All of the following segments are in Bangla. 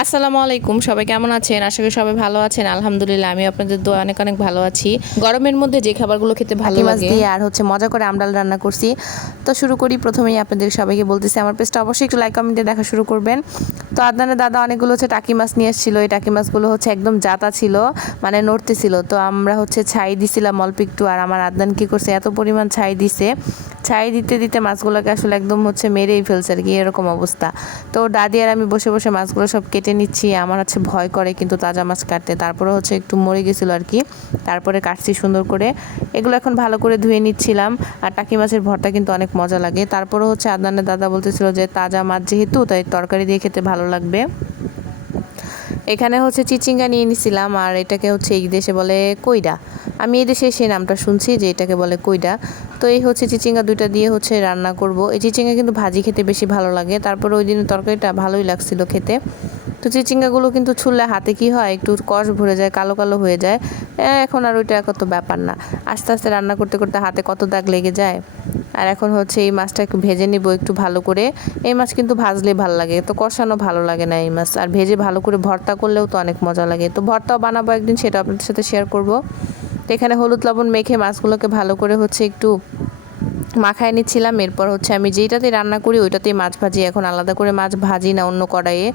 আসসালামু আলাইকুম সবাই কেমন আছেন? আশা করি সবাই ভালো আছেন। আলহামদুলিল্লাহ আমি আপনাদের দোয়া অনেক অনেক ভালো আছি। গরমের মধ্যে যে খাবারগুলো খেতে ভালো লাগে। আর হচ্ছে মজা করে আমডাল রান্না করছি। তো শুরু করি প্রথমেই আপনাদের সবাইকে বলতেছি আমার পেজটা অবশ্যই একটু লাইক কমেন্টে দেখা শুরু করবেন। তো আদনানের দাদা অনেকগুলো হচ্ছে টাকি মাছ নিয়ে এসেছিল এই টাকি মাছগুলো হচ্ছে একদম জাতা ছিল মানে নড়তে ছিল। তো আমরা হচ্ছে ছাই দিছিলাম অল্প একটু আর আমার আদনান কি করছে এত পরিমাণ ছাই দিছে। ছাই দিতে দিতে মাছগুলোকে আসলে একদম হচ্ছে মেরেই ফেলছে আর কি এরকম অবস্থা। তো দাদি আর আমি বসে বসে মাছগুলো সব কেটে নিচ্ছি, আমার হচ্ছে ভয় করে কিন্তু তাজা মাছ কাটতে। তারপরে হচ্ছে একটু মরে গেছিল আর কি। তারপরে কাটছি সুন্দর করে। এগুলো এখন ভালো করে ধুয়ে নিচ্ছিলাম। আর টাকি মাছের ভর্তা কিন্তু অনেক মজা লাগে। তারপরে হচ্ছে আদনানের দাদা বলতেছিল যে, তাজা মাছ যেহেতু, তাই তরকারি দিয়ে খেতে ভালো লাগবে। এখানে হচ্ছে চিচিঙ্গা নিয়ে নিছিলাম, আর এটাকে হচ্ছে এই দেশে বলে কইডা আমি এই দেশে সেই নামটা শুনছি যে এটাকে বলে কইডা তো এই হচ্ছে চিচিঙ্গা দুইটা দিয়ে হচ্ছে রান্না করব। এই চিচিঙ্গা কিন্তু ভাজি খেতে বেশি ভালো লাগে। তারপরে ওই দিনের তরকারিটা ভালোই লাগছিল খেতে। তো চিচিঙ্গাগুলো কিন্তু ছুললে হাতে কি হয়, একটু কষ ভরে যায়, কালো কালো হয়ে যায়। এখন আর ওইটা কত ব্যাপার না। আস্তে আস্তে রান্না করতে করতে হাতে কত দাগ লেগে যায়? আর এখন হচ্ছে এই মাছটা ভেজে নিব একটু ভালো করে। এই মাছ কিন্তু ভাজলে ভালো লাগে, তো কষানো ভালো লাগে না এই মাছ। আর ভেজে ভালো করে ভর্তা করলেও তো অনেক মজা লাগে। তো ভর্তাও বানাবো একদিন, সেটা আপনাদের সাথে শেয়ার করব। তো এখানে হলুদ লবণ মেখে মাছগুলোকে ভালো করে হচ্ছে একটু মাখায় নিচ্ছিলাম। এরপর হচ্ছে আমি যেইটাতে রান্না করি, ওইটাতেই মাছ ভাজি। এখন আলাদা করে মাছ ভাজি না অন্য কড়াইয়ে।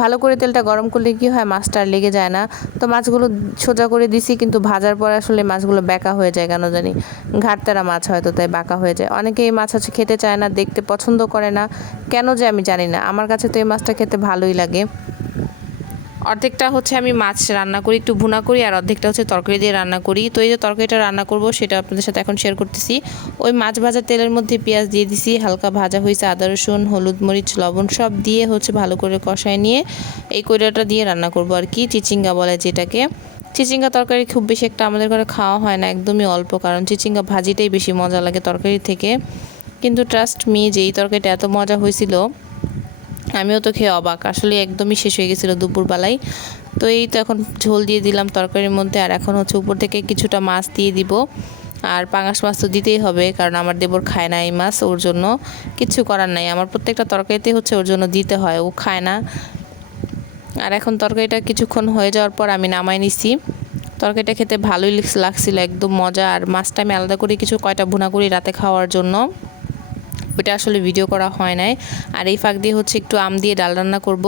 ভালো করে তেলটা গরম করলে কি হয়? মাছটা আর লেগে যায় না। তো মাছগুলো সোজা করে দিছি, কিন্তু ভাজার পর আসলে মাছগুলো বেঁকা হয়ে যায় কেন জানি। ঘাটতারা মাছ হয়তো তাই বাঁকা হয়ে যায়। অনেকে এই মাছ আছে খেতে চায় না, দেখতে পছন্দ করে না। কেন যে আমি জানি না। আমার কাছে তো এই মাছটা খেতে ভালোই লাগে। অর্ধেকটা হচ্ছে আমি মাছ রান্না করি, একটু ভুনা করি, আর অর্ধেকটা হচ্ছে তরকারি দিয়ে রান্না করি। তো এই যে তরকারিটা রান্না করব, সেটা আপনাদের সাথে এখন শেয়ার করতেছি। ওই মাছ ভাজার তেলের মধ্যে পেঁয়াজ দিয়ে দিছি, হালকা ভাজা হয়েছে আদা, রসুন, হলুদ, মরিচ, লবণ, সব দিয়ে হচ্ছে ভালো করে কষায় নিয়ে এই কইরাটা দিয়ে রান্না করব আর কি, চিচিঙ্গা বলে যেটাকে। চিচিঙ্গা তরকারি খুব বেশি একটা আমাদের ঘরে খাওয়া হয় না, একদমই অল্প, কারণ চিচিঙ্গা ভাজিটাই বেশি মজা লাগে তরকারি থেকে। কিন্তু ট্রাস্ট মি যে এই তরকারিটা এত মজা হয়েছিল আমিও তো খেয়ে অবাক। আসলে একদমই শেষ হয়ে গেছিল দুপুরবেলায়। তো এই তো এখন ঝোল দিয়ে দিলাম তরকারির মধ্যে। আর এখন হচ্ছে উপর থেকে কিছুটা মাছ দিয়ে দিব। আর পাঙাশ মাছ তো দিতেই হবে, কারণ আমার দেবর খায় না এই মাছ ওর জন্য। কিছু করার নাই। আমার প্রত্যেকটা তরকারিতে হচ্ছে ওর জন্য দিতে হয়, ও খায় না। আর এখন তরকারিটা কিছুক্ষণ হয়ে যাওয়ার পর আমি নামাই নিছি। তরকারিটা খেতে ভালোই লাগছিল, একদম মজা। আর মাছটা আমি আলাদা করে কিছু কয়টা ভুনা করি রাতে খাওয়ার জন্য। ওইটা আসলে ভিডিও করা হয় নাই। আর এই ফাঁক দিয়ে হচ্ছে একটু আম দিয়ে ডাল রান্না করব।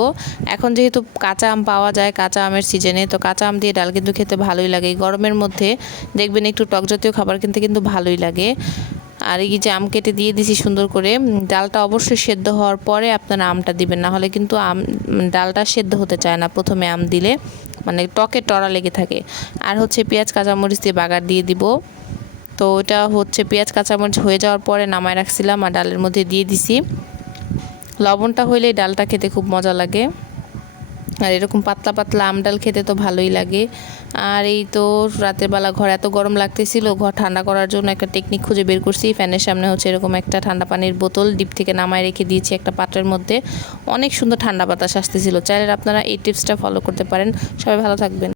এখন যেহেতু কাঁচা আম পাওয়া যায়, কাঁচা আমের সিজনে তো কাঁচা আম দিয়ে ডাল কিন্তু খেতে ভালোই লাগে। গরমের মধ্যে দেখবেন একটু টক জাতীয় খাবার কিনতে কিন্তু ভালোই লাগে। আর এই যে আম কেটে দিয়ে দিছি সুন্দর করে, ডালটা অবশ্যই সেদ্ধ হওয়ার পরে আপনারা আমটা দিবেন। না হলে কিন্তু আম, ডালটা সেদ্ধ হতে চায় না প্রথমে আম দিলে। মানে টকে টরা লেগে থাকে। আর হচ্ছে পেঁয়াজ, কাঁচামরিচ দিয়ে বাগার দিয়ে দিব। তো ওটা হচ্ছে পেঁয়াজ, কাঁচামরিচ হয়ে যাওয়ার পরে নামায় রাখছিলাম আর ডালের মধ্যে দিয়ে দিছি। লবণটা হইলে ডালটা খেতে খুব মজা লাগে। আর এরকম পাতলা পাতলা আম ডাল খেতে তো ভালোই লাগে। আর এই তো রাতের বেলা ঘর এত গরম লাগতেছিল, ঘর ঠান্ডা করার জন্য একটা টেকনিক খুঁজে বের করছি। ফ্যানের সামনে হচ্ছে এরকম একটা ঠান্ডা পানির বোতল, ডিপ থেকে নামায় রেখে দিয়েছি একটা পাত্রের মধ্যে। অনেক সুন্দর ঠান্ডা বাতাস আসতেছিল। চাইলে আপনারা এই টিপসটা ফলো করতে পারেন। সবাই ভালো থাকবেন।